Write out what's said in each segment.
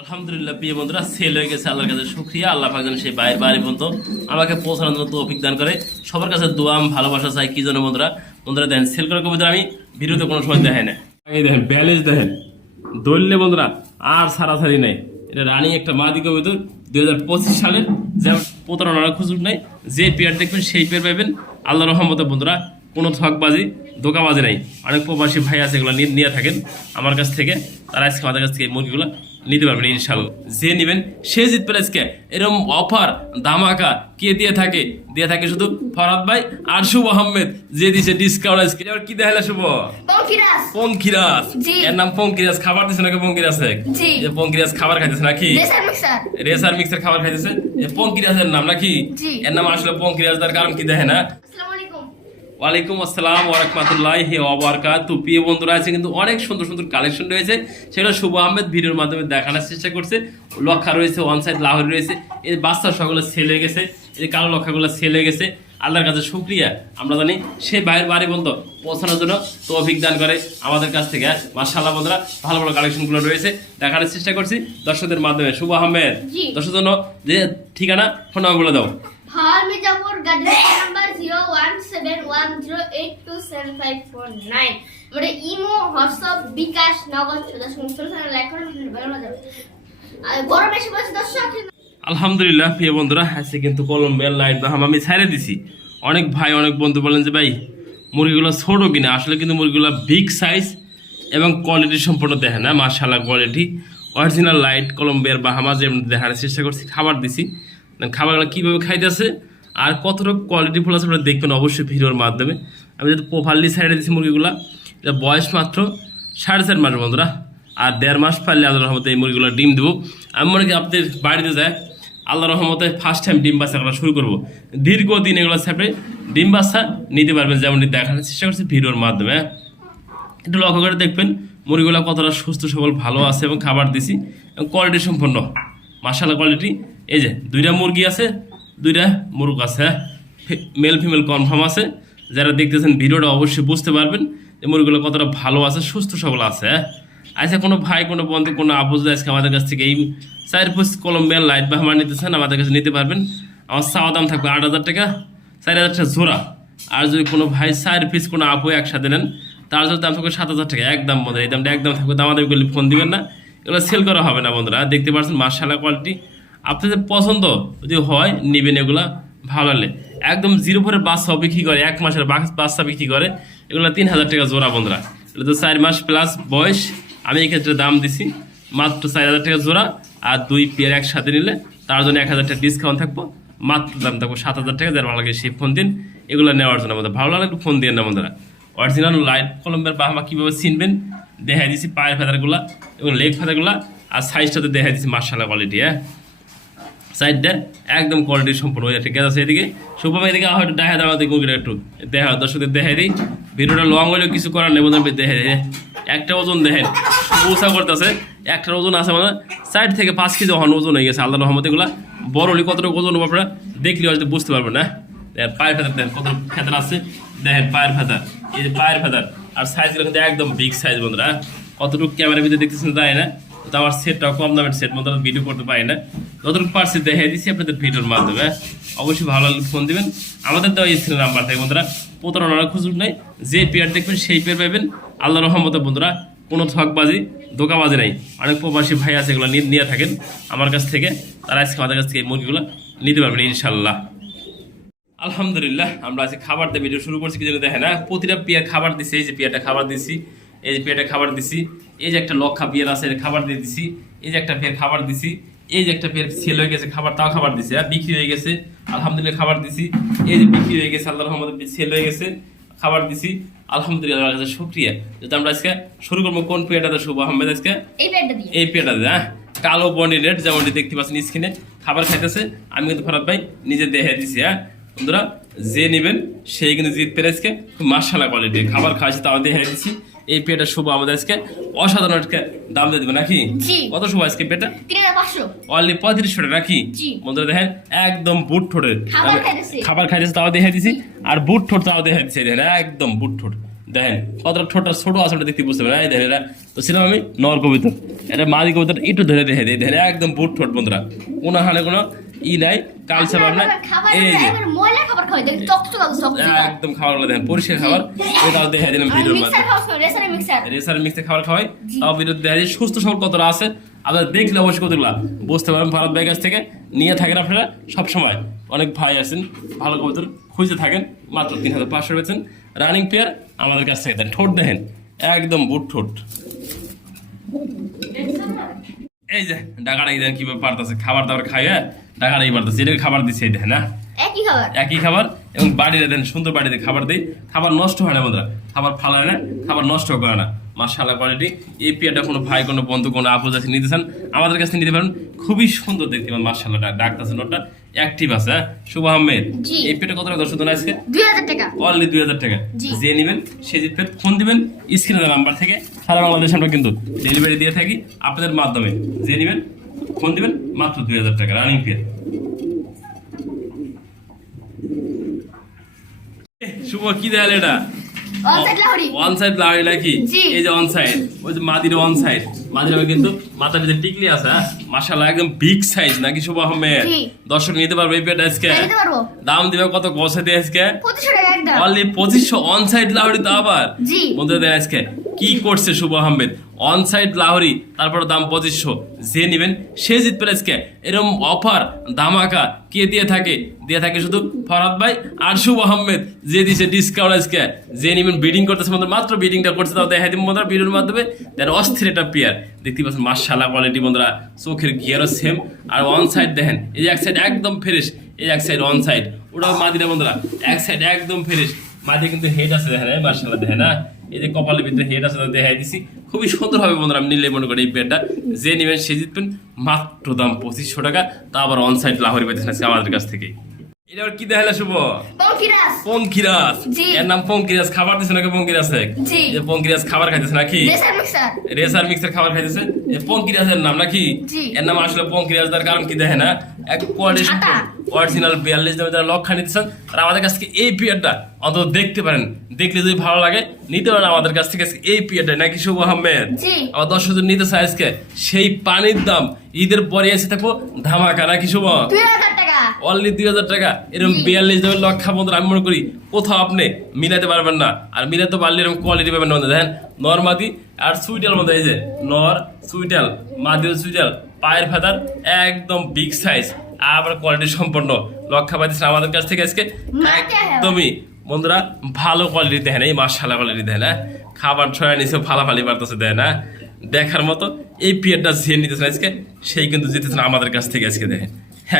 আলহামদুলিল্লাহ প্রিয় বন্ধুরা, সেল হয়ে গেছে। আল্লাহর কাছে শুকরিয়া। আল্লাহ পাক যেন সেই বাইরের বাড়ি পর্যন্ত আমাকে পৌঁছানোর জন্য তৌফিক দান করে। সবার কাছে দোয়া ভালোবাসা চাই। কি জন্য বন্ধুরা দেখেন সেল করার কবিতা আমি ভিডিওতে কোনো সময় দেখাই না। এই দেখেন ব্যালেন্স দেখেন, দললে বন্ধুরা আর ছাড়াছাড়ি নাই। এটা রানিং একটা মাদি কবিতা 2025 সালের, যেমন প্রতারণার খুঁজুক নাই। যে পেয়ার দেখবেন সেই পেয়ার পাবেন আল্লাহর রহমতে বন্ধুরা। কোনো ঠকবাজি ধোকাবাজি নাই। অনেক প্রবাসী ভাই আছে, এগুলো নিয়ে থাকেন আমার কাছ থেকে। তারা আজকে আমাদের কাছ থেকে এই মুরগিগুলো নিতে পারবেন ইনশাল্লাহ। যে নেবেন সে জিতবে আজকে। এরকম অফার ধামাকা কে দিয়ে থাকে শুধু ফরহাদ ভাই আর শুভ আহমেদ, যে দিছে ডিসকাউন্ট আজকে। এবার কি দেখালে শুভ? পঙ্কিরাজ। এর নাম পঙ্কিরাজ। খাবার দিছে নাকি পঙ্কিরাজ? যে পঙ্কিরাজ খাবার খাইতেছে নাকি? রেসার মিক্সার খাবার খাইতেছে। পঙ্কিরাজের নাম নাকি? এর নাম আসলে পঙ্কিরাজ। তার কারণ কি দেখে না? ওয়ালাইকুম আসসালাম ওয়া রাহমাতুল্লাহি ওয়া বারাকাতুহু। প্রিয় বন্ধুরা, আছে কিন্তু অনেক সুন্দর সুন্দর কালেকশন রয়েছে, সেটা শুভ আহমেদ ভিডিওর মাধ্যমে দেখানোর চেষ্টা করছে। লক্ষা রয়েছে, ওয়ান সাইড লাহোর রয়েছে। এই বাচ্চা সবগুলো সেল হয়ে গেছে। এই কালো লক্ষাগুলো সেল হয়ে গেছে। আল্লাহর কাছে শুকরিয়া। আমরা জানি সে বাইরের বাড়ি পর্যন্ত পৌঁছানোর জন্য তৌফিক দান করে আমাদের কাছ থেকে। মাশাআল্লাহ বন্ধুরা, ভালো ভালো কালেকশনগুলো রয়েছে, দেখানোর চেষ্টা করছি দর্শকদের মাধ্যমে। শুভ আহমেদ, দর্শকদের জন্য যে ঠিকানা, ফোন নাম্বার বলে দাও। মির্জাপুর, গাজীপুর, নাম্বার 01710827549। মানে ইমো, হোয়াটসঅ্যাপ, বিকাশ, নগদ লাইক করে বড় বেশি বলছি দর্শক। আলহামদুলিল্লাহ প্রিয় বন্ধুরা, আছে কিন্তু কলম্বিয়ার লাইট বাহাম আমি ছাড়ে দিছি। অনেক ভাই অনেক বন্ধু বলেন যে ভাই মুরগিগুলো ছোটো কিনা। আসলে কিন্তু মুরগিগুলো বিগ সাইজ এবং কোয়ালিটি সম্পূর্ণ দেখে না। মাশাআল্লাহ কোয়ালিটি অরিজিনাল লাইট কলম্বিয়ার বাহামা যে দেখানোর চেষ্টা করছি। খাবার দিছি, খাবারগুলো কীভাবে খাইতেছে আর কতটুকু কোয়ালিটি ফুল আছে আপনারা দেখবেন অবশ্যই ভিডিওর মাধ্যমে। আমি যদি প্রপারলি সাইডে দিচ্ছি মুরগিগুলা, এটা বয়স মাত্র 4.5 মাস বন্ধুরা। আর 1.5 মাস পারলে আল্লাহর রহমতে এই মুরগিগুলো ডিম দেবো। আমি মনে করি আপনাদের বাড়িতে যায় আল্লাহর রহমতে ফার্স্ট টাইম ডিম বাচ্চা করা শুরু করবো। দীর্ঘদিন এগুলো সাপে ডিম বাচ্চা নিতে পারবেন, যেমন দেখানোর চেষ্টা করছি ভিডিওর মাধ্যমে। একটু লক্ষ্য করে দেখবেন মুরগিগুলো কতটা সুস্থ সবল ভালো আছে এবং খাবার দিছি এবং কোয়ালিটি সম্পন্ন মাশাআল্লাহ কোয়ালিটি। এই যে 2টা মুরগি আছে, 2টা মুরগ আছে, মেল ফিমেল কনফার্ম আছে। যারা দেখতেছেন ভিডিওটা অবশ্যই বুঝতে পারবেন যে মুরগিগুলো কতটা ভালো আছে, সুস্থ সবল আছে। আচ্ছা, কোনো ভাই, কোনো বন্ধু, কোনো আপুজ আজকে আমাদের কাছ থেকে এই 4 পিস কলম্বিয়ান লাইট বা আমার নিতেছেন আমাদের কাছে নিতে পারবেন। আমার চাওয়া দাম থাকবে 8,000 টাকা, 4,000 টাকা জোড়া। আর যদি কোনো ভাই 4 পিস কোনো আপু একসাথে নেন, তার যদি দাম থাকবে 7,000 টাকা একদম বন্ধুরা। এই দামটা একদম থাকবে, দামাদামি করলে ফোন দিবেন না, এগুলো সেল করা হবে না বন্ধুরা। দেখতে পাচ্ছেন মাশাআল্লাহ কোয়ালিটি। আপনাদের পছন্দ যদি হয় নিবেন, এগুলা ভালো লাগলে। একদম 0 ভরে বাচ্চা বিক্রি করে, 1 মাসের বাচ্চা বিক্রি করে, এগুলো 3,000 টাকা জোড়া বন্ধুরা। এটা তো 4 মাস প্লাস বয়স। আমি এক্ষেত্রে দাম দিছি মাত্র 4,000 টাকা জোড়া। আর 2 পেয়ার একসাথে নিলে তার জন্য 1,000 টাকা ডিসকাউন্ট থাকবো। মাত্র দাম থাকবো 7,000 টাকা। যার ভালো লাগে সেই ফোন দিন, এগুলো নেওয়ার জন্য আমাদের ভালো লাগলে একটু ফোন দিয়ে না বন্ধুরা। অরিজিনাল লাইট কলম্বিয়ার বাহামা কীভাবে চিনবেন দেখাই দিছি, পায়ের ফেদারগুলা এবং লেগ ফেদারগুলা। আর সাইজটাতে দেখাই দিচ্ছি মাশাআল্লাহ কোয়ালিটি। সাইডটা একদম কোয়ালিটি সম্পূর্ণ হয়ে ঠিক আছে। এদিকে শুভম এদিকে হয়তো দেখা দেওয়া দিই মুরগিটা একটু দেখা দর্শকদের দেখাই দিই। ভিডিওটা লং হলেও কিছু করার নেই বন্ধু, দেখে একটা ওজন দেখেন উষা করতেছে। একটার ওজন আছে মানে 4 থেকে 5 কেজি ওজন হয়ে গেছে আল্লাহর রহমতে। এগুলা বড় হলে কতটুকু ওজন আপনারা দেখলে হয়তো বুঝতে পারবেন না। পায়ের ফেদার দেখেন কত ফেদার আছে, দেখেন পায়ের ফেদার, এই যে পায়ের ফেদার। আর সাইজগুলো কিন্তু একদম বিগ সাইজ বন্ধুরা। কতটুকু ক্যামেরার ভিতরে দেখতেছেন তাই না? তো আমার সেটটাও কম দামের সেট মতো ভিডিও করতে পারি না, যতটুকু পারছি দেখাই দিচ্ছি আপনাদের ভিডিওর মাধ্যমে। অবশ্যই ভালো লাগলে ফোন দিবেন। আমাদের দেওয়া স্ক্রিনের নাম্বার থেকে বন্ধুরা, প্রতারণার খুঁজুক নাই। যে পেয়ার দেখবেন সেই পেয়ার পাবেন আল্লাহর রহমতে বন্ধুরা। কোনো ঠকবাজি ধোকাবাজি নাই। অনেক প্রবাসী ভাই আছে, এগুলো নিয়ে থাকেন আমার কাছ থেকে। তারা আজকে আমাদের কাছ থেকে এই মুরগিগুলো নিতে পারবেন ইনশাল্লাহ। আলহামদুলিল্লাহ, আমরা আজকে খাবার দিয়ে ভিডিও শুরু করছি। কি যেন দেখে না, প্রতিটা পেয়ার খাবার দিছি। এই যে পেয়ারটা খাবার দিছি, এই যে পেয়ারটা খাবার দিছি। এই যে একটা লক্ষা পেয়ার আছে, খাবার দিয়ে দিছি। এই যে একটা পেয়ার খাবার দিছি। এই যে একটা পেয়ার সেল হয়ে গেছে, খাবার তাও খাবার দিছি। বিক্রি হয়ে গেছে আলহামদুলিল্লাহ, খাবার দিছি। এই যে বিক্রি হয়ে গেছে আল্লাহর রহমতে, সেল হয়ে গেছে, খাবার দিছি আলহামদুলিল্লাহ। আল্লাহর কাছে শুকরিয়া। যেহেতু আমরা আজকে শুরু করবো কোন পেয়ারটাতে শুভ আহমেদ আজকে এই পেয়ারটা দিয়ে। হ্যাঁ, কালো বনি রেড যেমনটি দেখতে পাচ্ছেন স্ক্রিনে খাবার খাইতেছে। আমি কিন্তু ফরহাদ ভাই নিজে দেখে দিছি। হ্যাঁ বন্ধুরা, যে নেবেন সেই কিন্তু জিতবে আজকে। মাশাআল্লাহ কোয়ালিটি খাবার খাইছে, তাও দেখে দিচ্ছি। এই পেটা শুভ আমাদের আজকে অসাধারণ আজকে দাম দিয়ে দেবে নাকি? কত শুভ আজকে পেটা? 3,500 অনলি 3500 টাকা নাকি? বন্ধুরা দেখেন একদম বুট ঠোঁটের খাবার খাইতেছে, তাও দেখে দিছি। আর বুট ঠোঁট তাও দেখে দিচ্ছে, দেখেন একদম বুট ঠোঁট দেখেন কতটা ঠোঁটটা ছোট আছে ওটা দেখতে বুঝতে পারেন। এই দেখেন এটা তো ছিলাম আমি নর কবিতর, এটা মাদি কবিতর একটু ধরে দেখে দেয়, দেখেন একদম বুট ঠোঁট বন্ধুরা, কোনো হানে কোনো ই নাই, কালচার নাই। এই যে ময়লা খাবার খাওয়াই দেখি চকচকা চকচকা একদম খাবারগুলো দেখেন পরিষ্কার খাবার, এটাও দেখে দিলাম ভিডিওর মিক্সার মাধ্যমে। খাওয়া রেসারে মিক্সার রেসার মিক্সে খাবার খাওয়াই, তাও ভিডিও দেখা যায় সুস্থ সবল কতটা আছে আপনারা দেখলে অবশ্যই কতগুলা বুঝতে পারবেন। ভারত ভাইয়ের কাছ থেকে নিয়ে থাকেন আপনারা সবসময়, অনেক ভাই আছেন ভালো কবুতর খুঁজে থাকেন, মাত্র 3500 বেচেন রানিং পেয়ার আমাদের কাছ থেকে দেন। ঠোঁট দেখেন একদম বুট ঠোঁট। এই যে ডাকাটা দেন কিভাবে পারতেছে, খাবার দাবার খাইয়ে ডাকাটাই পারতেছে, এটাকে খাবার দিচ্ছে এই দেখেন না, একই খাবার একই খাবার এবং বাড়িতে দেন সুন্দর বাড়িতে খাবার দিই, খাবার নষ্ট হয় না বন্ধুরা, খাবার ফালায় না, খাবার নষ্ট করে না, মাশাআল্লাহ কোয়ালিটি। এই পেয়ারটা কোনো ভাই কোনো বন্ধু কোনো আপু যাচ্ছে নিতে চান আমাদের কাছে নিতে পারেন, খুবই সুন্দর দেখতে পারেন মাশাআল্লাহ। ডাকতেছে নোটটা অ্যাক্টিভ আছে। হ্যাঁ শুভ আহমেদ, জি। এই পেয়ারটা কত টাকা দর্শক আজকে? 2000 টাকা অনলি 2000 টাকা। জি। যে নেবেন সে জিতবেন, ফোন দিবেন স্ক্রিনে নাম্বার থেকে, সারা বাংলাদেশে আমরা কিন্তু ডেলিভারি দিয়ে থাকি আপনাদের মাধ্যমে। যে নেবেন ফোন দিবেন, মাত্র 2000 টাকা রানিং পেয়ার। শুভ কি দেয়াল এটা? All side Lahiri one side লাগাই নাকি? জি। এই যে অন সাইড, ওই যে মাদির অন সাইড, মাদির কিন্তু মাথার ভিতরে টিকলি আছে। হ্যাঁ মাশাআল্লাহ একদম বিগ সাইজ নাকি শুভ আহমেদ? জি। দর্শক নিতে পারবে এই পেয়ারটা আজকে? নিতে পারবো। দাম দিবে কত গোছে দিয়ে আজকে? 2500 টাকা একদম অনলি 2500 অন সাইড লাহরি তো আবার। জি। বন্ধুরা দেন আজকে কি করছে শুভ আহমেদ, অন সাইড লাহরি তারপর দাম 2500, যে নেবেন সে জিতবে আজকে। এরকম অফার ধামাকা কে দিয়ে থাকে? দিয়ে থাকে শুধু ফরহাদ ভাই আর শুভ আহমেদ, যে দিছে ডিসকাউন্ট আজকে। যে নেবেন বিডিং করতেছে বন্ধুরা, মাত্র বিডিংটা করছে, তাও দেখাই দিব বন্ধুরা ভিডিওর মাধ্যমে। দেন অস্থির একটা পেয়ার দেখতে পাচ্ছেন মাশাআল্লাহ কোয়ালিটি বন্ধুরা, চোখের গিয়ারও সেম। আর অন সাইড দেখেন, এই যে এক সাইড একদম ফ্রেশ, এই এক সাইড অন সাইড, ওটাও মাদিরা বন্ধুরা, এক সাইড একদম ফ্রেশ। মাঝে কিন্তু হেড আছে দেখেন, মাশাআল্লাহ দেখেন না, এই যে কপালের ভিতরে হেড আছে দেখাই দিছি, খুবই সুন্দর হবে বন্ধুরা। আমি নিলে মনে করি এই পেয়ারটা যে নেবেন সে জিতবেন, মাত্র দাম 2500 টাকা, তা আবার অন সাইড লাহোরি পেতেছেন আজকে আমাদের কাছ থেকে। এটা আবার কি দেখালে শুভ? পঙ্কিরাস পঙ্কিরাস, জি। এর নাম পঙ্কিরাস, খাবার দিছে নাকি পঙ্কিরাসে? জি। যে পঙ্কিরাস খাবার খাইতেছে নাকি? রেসার মিক্সার রেসার মিক্সার খাবার খাইতেছে, এই পঙ্কিরাসের নাম নাকি? জি। এর নাম আসলে পঙ্কিরাস, তার কারণ কি দেখেন না, এক কোয়ালিটি ছাতা। অরিজিনাল 42 দামে যারা লক্ষা নিতেছেন তারা আমাদের কাছ থেকে এই পিয়ারটা অন্তত দেখতে পারেন, দেখলে যদি ভালো লাগে নিতে পারেন আমাদের কাছ থেকে আজকে এই পিয়ারটা নাকি শুভ আহমেদ? জি। আমার দর্শক যদি নিতে চায় আজকে সেই পানির দাম ঈদের পরে এসে থাকবো ধামাকা নাকি শুভ? 2000 টাকা অনলি 2000 টাকা। এরকম জি। 42 দামের লক্ষা বন্ধুরা আমি মনে করি কোথাও আপনি মিলাতে পারবেন না, আর মিলাতে পারলে এরকম কোয়ালিটি পাবেন না। দেখেন নর মাদি আর সুইটাল মধ্যে, এই যে নর সুইটাল মাদি সুইটাল, পায়ের ফেদার একদম বিগ সাইজ, আবার কোয়ালিটি সম্পন্ন লক্ষা পাইতেছেন আমাদের কাছ থেকে আজকে একদমই বন্ধুরা ভালো কোয়ালিটি দেখেন, এই মাশাআল্লাহ কোয়ালিটি দেখেন। হ্যাঁ খাবার ছড়া নিচে ফালাফালি পারতেছে দেখেন, হ্যাঁ দেখার মতো। এই পিয়ারটা যে নিতেছেন আজকে সেই কিন্তু জিতেছেন আমাদের কাছ থেকে আজকে দেখেন,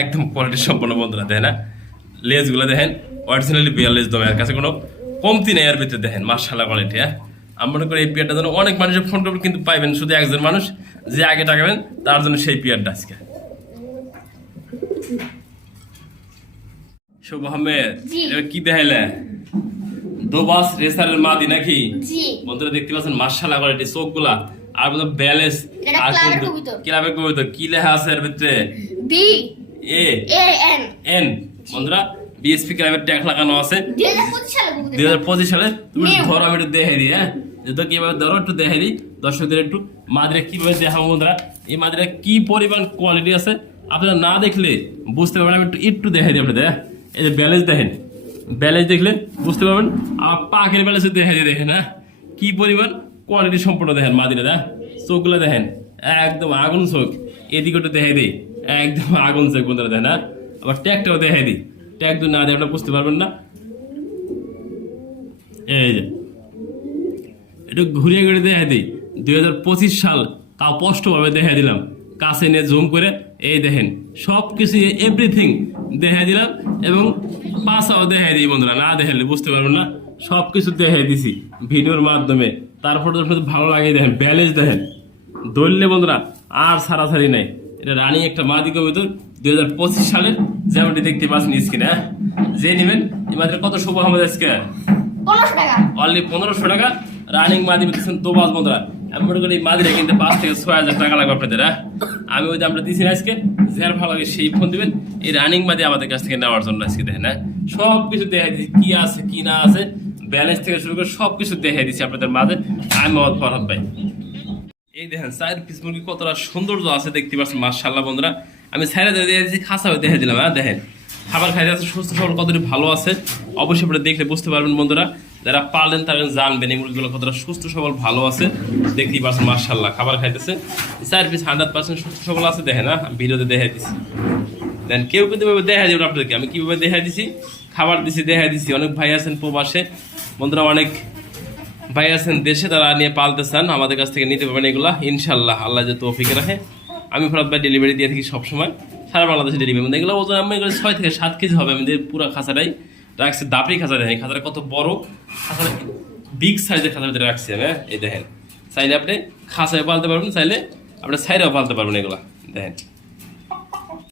একদম কোয়ালিটি সম্পন্ন বন্ধুরা দেখেন। হ্যাঁ লেজগুলো দেখেন অরিজিনালি 42 দাম, এর কাছে কোনো কমতি নেই এর ভিতরে দেখেন মাশাআল্লাহ কোয়ালিটি। হ্যাঁ আমি মনে করি এই পিয়ারটা জন্য অনেক মানুষের ফোন করবে, কিন্তু পাইবেন শুধু একজন মানুষ, যে আগে টাকাবেন তার জন্য সেই পিয়ারটা আজকে। শুভ আহমেদ, জি। এটা কি দেখাইলে? দোবাস রেসারের মাদি নাকি? জি। বন্ধুরা দেখতে পাচ্ছেন মাশাআল্লাহ কোয়ালিটি, চোখগুলা আর বন্ধু ব্যালেন্স, এটা আর ক্লাবের কিন্তু কবুতর। ক্লাবের কবুতর। কি লেখা আছে এর ভিতরে? B A A N N বন্ধুরা, বিএসপি ক্লাবের ট্যাগ লাগানো আছে 2025 সালে কবুতর 2025 সালে। তুমি New। ধরো, আমি একটু দেখাই দিই। হ্যাঁ যদি কিভাবে ধরো একটু দেখাই দিই দর্শকদের, একটু মাদিরা কিভাবে দেখাবো বন্ধুরা, এই মাদিরা কি পরিমাণ কোয়ালিটি আছে আপনারা না দেখলে বুঝতে পারবেন। আমি একটু দেখাই দিই আপনাদের। হ্যাঁ এই যে ব্যালেন্স দেখেন, ব্যালেন্স দেখলে বুঝতে পারবেন। আর পাখের ব্যালেন্স দেখাই দিয়ে দেখেন, হ্যাঁ কি পরিমাণ কোয়ালিটি সম্পূর্ণ দেখেন মাদিরা। হ্যাঁ চোখগুলো দেখেন একদম আগুন চোখ, এদিকে একটু দেখাই দিই একদম আগুন চোখ বন্ধুরা দেখেন। হ্যাঁ আবার ট্যাগটাও দেখাই দিই, ট্যাগ যদি না দেয় আপনারা বুঝতে পারবেন না। এই যে একটু ঘুরিয়ে ঘুরিয়ে দেখাই দিই, 2025 সাল তাও স্পষ্টভাবে দেখাই দিলাম, কাছে নিয়ে জুম করে এই দেখেন সব কিছু এভরিথিং দেখাই দিলাম, এবং পাশাও দেখাই দিই বন্ধুরা, না দেখালে বুঝতে পারবেন না। সব কিছু দেখাই দিছি ভিডিওর মাধ্যমে, তারপর আপনাদের ভালো লাগে দেখেন ব্যালেন্স দেখেন, ধরলে বন্ধুরা আর ছাড়াছাড়ি নাই। এটা রানিং একটা মাদি কবুতর 2025 সালের, যেমনটি দেখতে পাচ্ছেন স্ক্রিনে। হ্যাঁ যে নেবেন এই মাত্র কত শুভ আহমেদ আজকে? 1500 টাকা অনলি 1500 টাকা রানিং মাদি পেতেছেন দোবাজ বন্ধুরা। আমি মনে করি এই মাদিরা কিনতে 5 থেকে 6000 টাকা লাগবে আপনাদের। হ্যাঁ আমি ওই দামটা দিচ্ছি আজকে, যার ভালো লাগে সেই ফোন দিবেন এই রানিং মাদি আমাদের কাছ থেকে নেওয়ার জন্য আজকে দেখেন। হ্যাঁ সব কিছু দেখা দিচ্ছি কি আছে কি না আছে ব্যালেন্স থেকে শুরু করে সবকিছু দেখে দিচ্ছি আপনাদের মাঝে। আমি মোহাম্মদ ফরহাদ ভাই। এই দেখেন 4 পিস মুরগি কতটা সৌন্দর্য আছে দেখতে পাচ্ছেন মাশাআল্লাহ বন্ধুরা। আমি ছাইরা দিয়ে দিয়েছি, খাসা হয়ে দেখে দিলাম। হ্যাঁ দেখেন খাবার খাইতে আছে, সুস্থ সবল কতটা ভালো আছে অবশ্যই আপনারা দেখলে বুঝতে পারবেন বন্ধুরা। যারা পালেন তারা জানবেন এই মুরগিগুলো কতটা সুস্থ সবল ভালো আছে দেখতেই পাচ্ছেন মাশাআল্লাহ। খাবার খাইতেছে 4 পিস 100% সুস্থ সবল আছে। দেখেন না ভিডিওতে দেখে দিচ্ছি। দেন কেউ কিন্তু দেখা যাবে আপনাদেরকে আমি কিভাবে দেখা দিছি, খাবার দিছি দেখা দিছি। অনেক ভাই আছেন প্রবাসে বন্ধুরা, অনেক ভাই আছেন দেশে, তারা নিয়ে পালতে চান, আমাদের কাছ থেকে নিতে পারবেন এগুলা ইনশাল্লাহ। আল্লাহ যে তৌফিক রাখে। আমি ফরাদ ভাই ডেলিভারি দিয়ে থাকি সবসময়, সারা বাংলাদেশে ডেলিভারি। এগুলো ওজন আমি 6 থেকে 7 কেজি হবে। আমাদের পুরো খাঁচাটাই রাখছি দাপড়ি খাঁচা। দেখেন এই খাঁচাটা কত বড়, খাঁচাটা বিগ সাইজের খাঁচার ভিতরে রাখছি আমি। এই দেখেন চাইলে আপনি খাঁচায় পালতে পারবেন, চাইলে আপনি সাইডেও পালতে পারবেন এগুলা। দেখেন